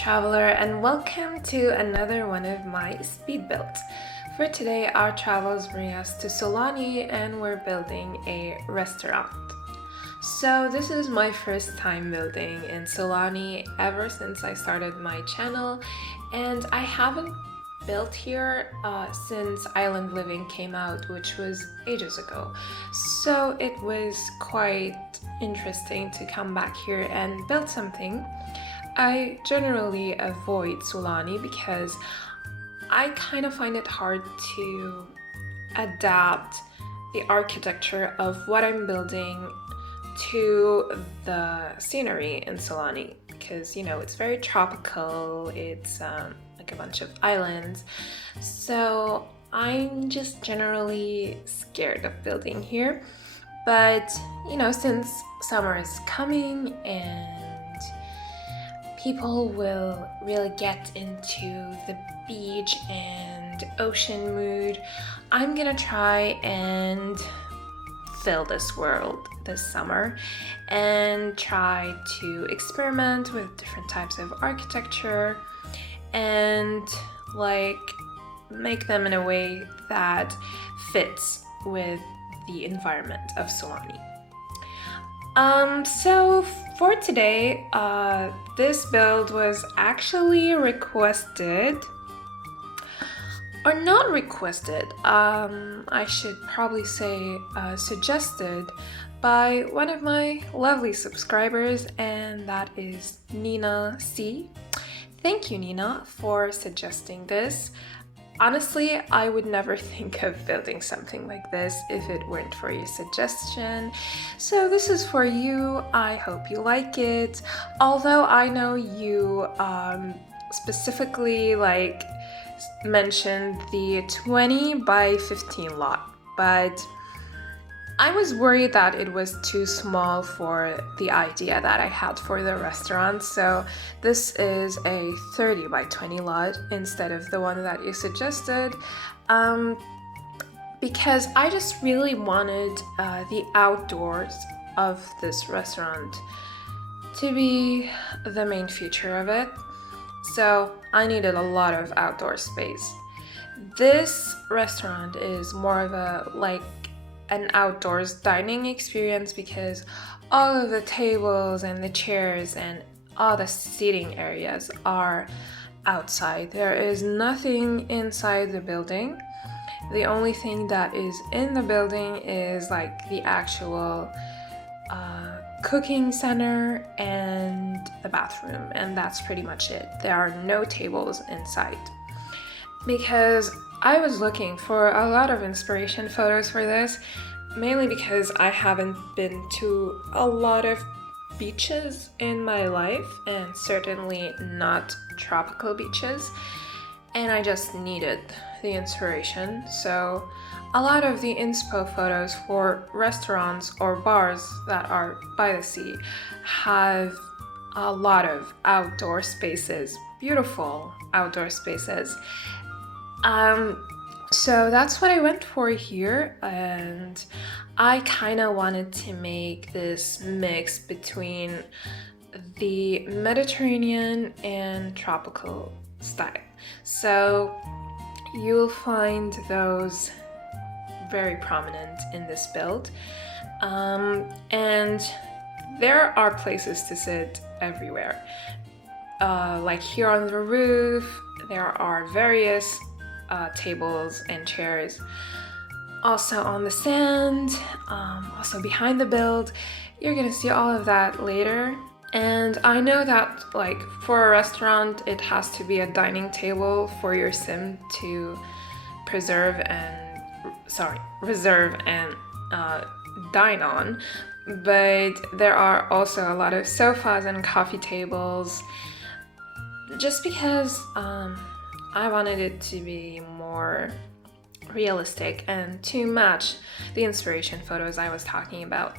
traveler, and welcome to another one of my speed builds. For today, our travels bring us to Solani and we're building a restaurant. So this is my first time building in Solani ever since I started my channel, and I haven't built here since Island Living came out, which was ages ago. So it was quite interesting to come back here and build something. I generally avoid Solani because I kind of find it hard to adapt the architecture of what I'm building to the scenery in Solani because it's very tropical, it's like a bunch of islands, so I'm just generally scared of building here. But since summer is coming and people will really get into the beach and ocean mood, I'm gonna try and fill this world this summer and try to experiment with different types of architecture and make them in a way that fits with the environment of Solani. So for today, this build was actually requested, or not requested, I should probably say suggested by one of my lovely subscribers, and that is Nina C. Thank you, Nina, for suggesting this. Honestly, I would never think of building something like this if it weren't for your suggestion. So this is for you. I hope you like it. Although I know you specifically mentioned the 20 by 15 lot, but I was worried that it was too small for the idea that I had for the restaurant, so this is a 30 by 20 lot instead of the one that you suggested, because I just really wanted the outdoors of this restaurant to be the main feature of it, so I needed a lot of outdoor space. This restaurant is more of an outdoors dining experience because all of the tables and the chairs and all the seating areas are outside. There is nothing inside the building. The only thing that is in the building is the actual cooking center and the bathroom, and that's pretty much it. There are no tables inside. Because I was looking for a lot of inspiration photos for this, mainly because I haven't been to a lot of beaches in my life, and certainly not tropical beaches, and I just needed the inspiration. So a lot of the inspo photos for restaurants or bars that are by the sea have a lot of outdoor spaces, beautiful outdoor spaces. So that's what I went for here, and I kind of wanted to make this mix between the Mediterranean and tropical style. So you'll find those very prominent in this build, and there are places to sit everywhere. Like here on the roof, there are various tables and chairs. Also on the sand, also behind the build. You're gonna see all of that later. And I know that for a restaurant, it has to be a dining table for your sim to reserve and dine on. But there are also a lot of sofas and coffee tables, just because I wanted it to be more realistic and to match the inspiration photos I was talking about.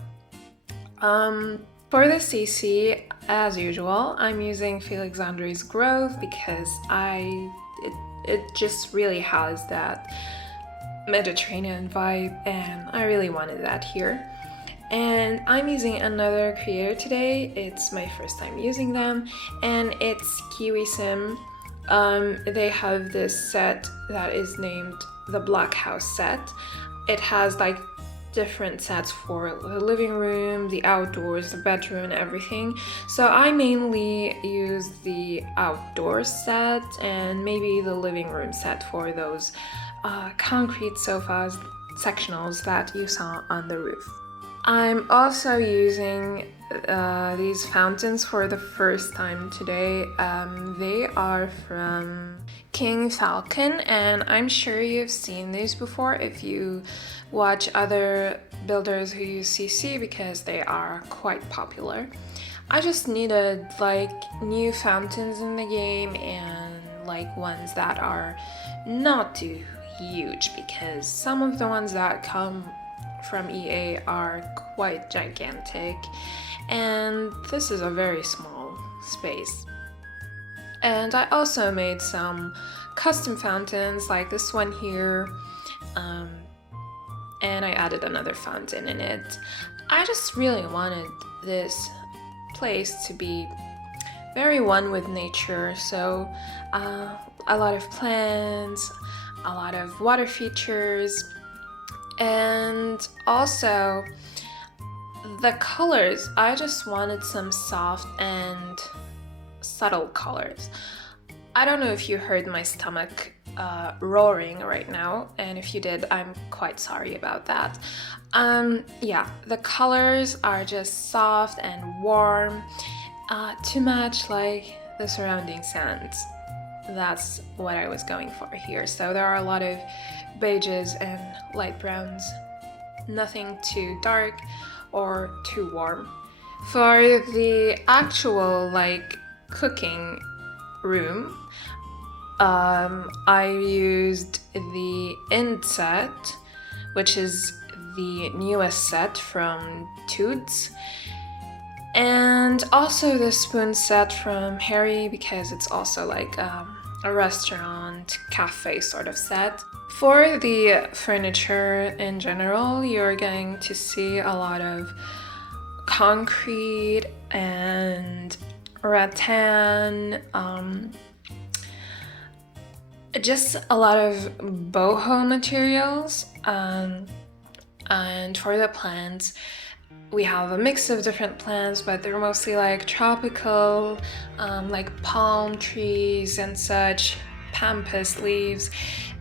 For the CC, as usual, I'm using Felix André's Grove because it just really has that Mediterranean vibe, and I really wanted that here. And I'm using another creator today. It's my first time using them, and it's Kiwi Sim. They have this set that is named the Black House set. It has like different sets for the living room, the outdoors, the bedroom, and everything. So I mainly use the outdoor set and maybe the living room set for those concrete sofas, sectionals that you saw on the roof. I'm also using these fountains for the first time today. They are from King Falcon, and I'm sure you've seen these before if you watch other builders who use CC, because they are quite popular. I just needed like new fountains in the game and like ones that are not too huge, because some of the ones that come from EA are quite gigantic, and this is a very small space. And I also made some custom fountains like this one here, and I added another fountain in it. I just really wanted this place to be very one with nature, so a lot of plants, a lot of water features, and also the colors. I just wanted some soft and subtle colors. I don't know if you heard my stomach roaring right now, and if you did, I'm quite sorry about that. Yeah, the colors are just soft and warm to match like the surrounding sands. That's what I was going for here. So there are a lot of beiges and light browns, nothing too dark or too warm. For the actual like cooking room, I used the Ind set, which is the newest set from Toots, and also the spoon set from Harry, because it's also like a restaurant cafe sort of set. For the furniture in general, you're going to see a lot of concrete and rattan, just a lot of boho materials. And for the plants, we have a mix of different plants, but they're mostly like tropical, like palm trees and such, pampas leaves.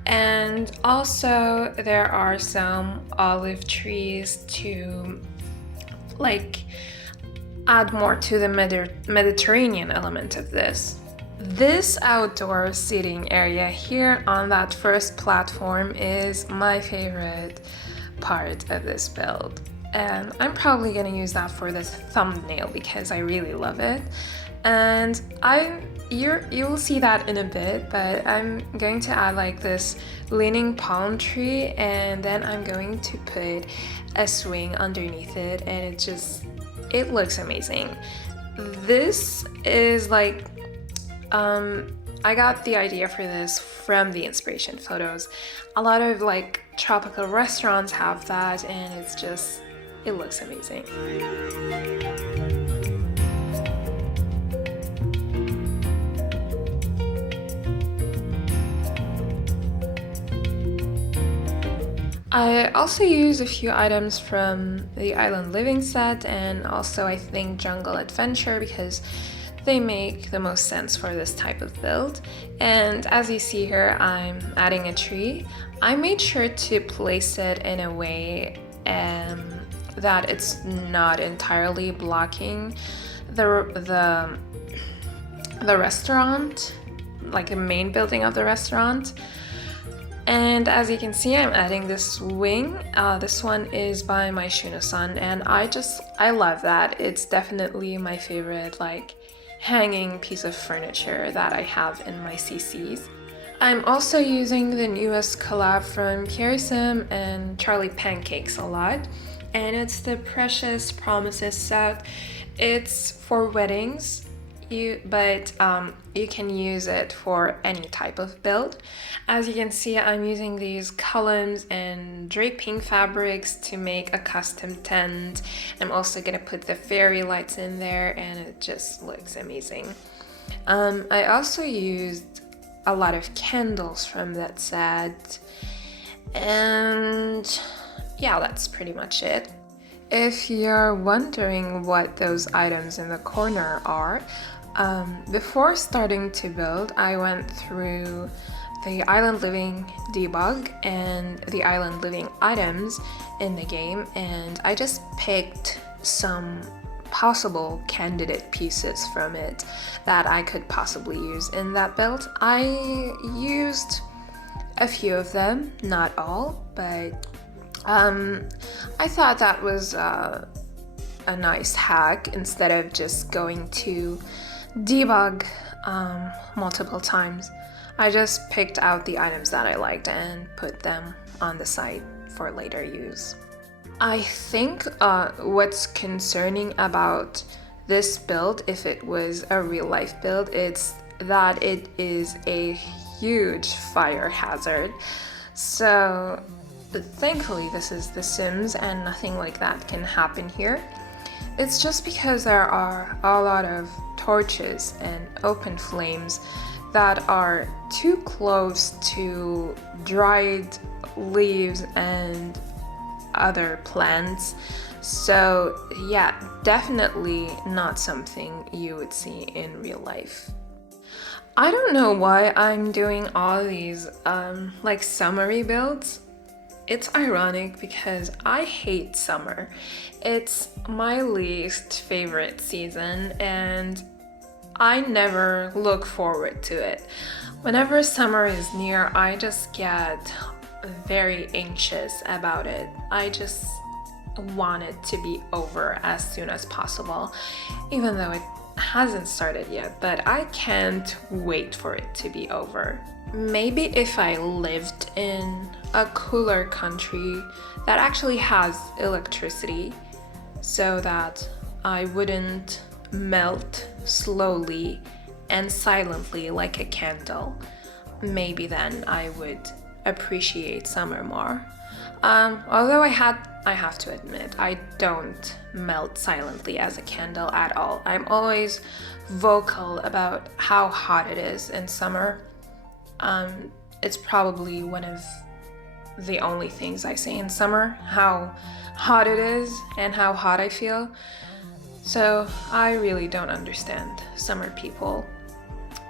And also there are some olive trees to like add more to the Mediterranean element of this. This outdoor seating area here on that first platform is my favorite part of this build, and I'm probably gonna use that for this thumbnail because I really love it. And you'll see that in a bit, but I'm going to add like this leaning palm tree, and then I'm going to put a swing underneath it, and it looks amazing. This is like I got the idea for this from the inspiration photos. A lot of like tropical restaurants have that, and it looks amazing. I also used a few items from the Island Living set, and also I think Jungle Adventure, because they make the most sense for this type of build. And as you see here, I'm adding a tree. I made sure to place it in a way that it's not entirely blocking the restaurant, like the main building of the restaurant. And as you can see, I'm adding this wing. This one is by my Shuno-san, and I love that. It's definitely my favorite like hanging piece of furniture that I have in my CCs. I'm also using the newest collab from Kiwi Sim and Charlie Pancakes a lot, and it's the Precious Promises set. It's for weddings. you can use it for any type of build. As you can see, I'm using these columns and draping fabrics to make a custom tent. I'm also gonna put the fairy lights in there, and it just looks amazing. I also used a lot of candles from that set, and yeah, that's pretty much it. If you're wondering what those items in the corner are, before starting to build, I went through the Island Living debug and the Island Living items in the game, and I just picked some possible candidate pieces from it that I could possibly use in that build. I used a few of them, not all, but I thought that was a nice hack instead of just going to debug multiple times. I just picked out the items that I liked and put them on the site for later use. I think what's concerning about this build, if it was a real life build, it's that it is a huge fire hazard. So thankfully this is The Sims and nothing like that can happen here. It's just because there are a lot of torches and open flames that are too close to dried leaves and other plants. So yeah, definitely not something you would see in real life. I don't know why I'm doing all these like summery builds. It's ironic because I hate summer. It's my least favorite season and I never look forward to it. Whenever summer is near, I just get very anxious about it. I just want it to be over as soon as possible, even though it hasn't started yet, but I can't wait for it to be over. Maybe if I lived in a cooler country that actually has electricity so that I wouldn't melt slowly and silently like a candle, maybe then I would appreciate summer more. Although I have to admit, I don't melt silently as a candle at all. I'm always vocal about how hot it is in summer. It's probably one of the only things I say in summer, how hot it is and how hot I feel. So I really don't understand summer people.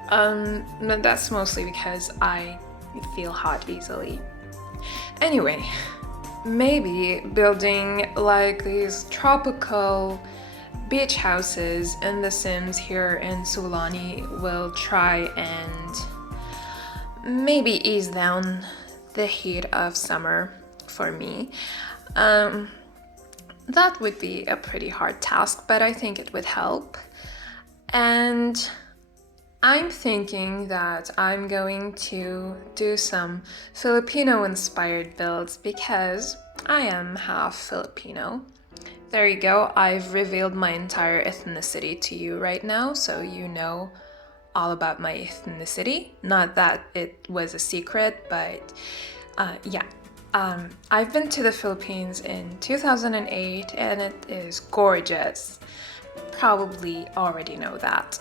But that's mostly because I feel hot easily. Anyway, maybe building like these tropical beach houses in The Sims here in Sulani will try and maybe ease down the heat of summer for me. That would be a pretty hard task, but I think it would help. And I'm thinking that I'm going to do some Filipino-inspired builds because I am half Filipino. There you go, I've revealed my entire ethnicity to you right now, so you know all about my ethnicity. Not that it was a secret, but yeah. I've been to the Philippines in 2008 and it is gorgeous. Probably already know that.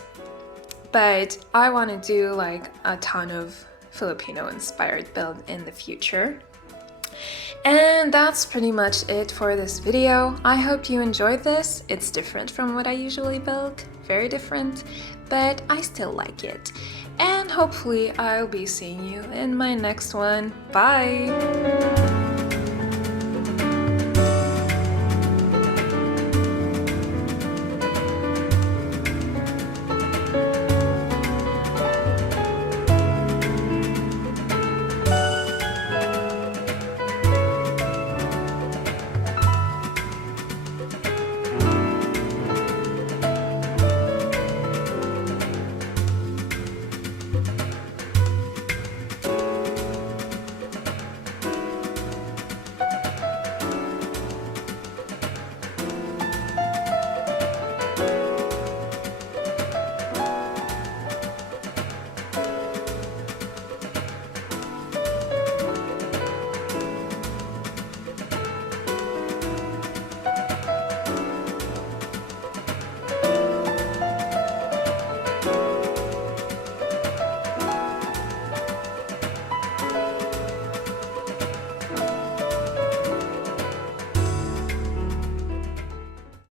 But I want to do like a ton of Filipino-inspired build in the future. And that's pretty much it for this video. I hope you enjoyed this. It's different from what I usually build, very different, but I still like it. And hopefully I'll be seeing you in my next one. Bye!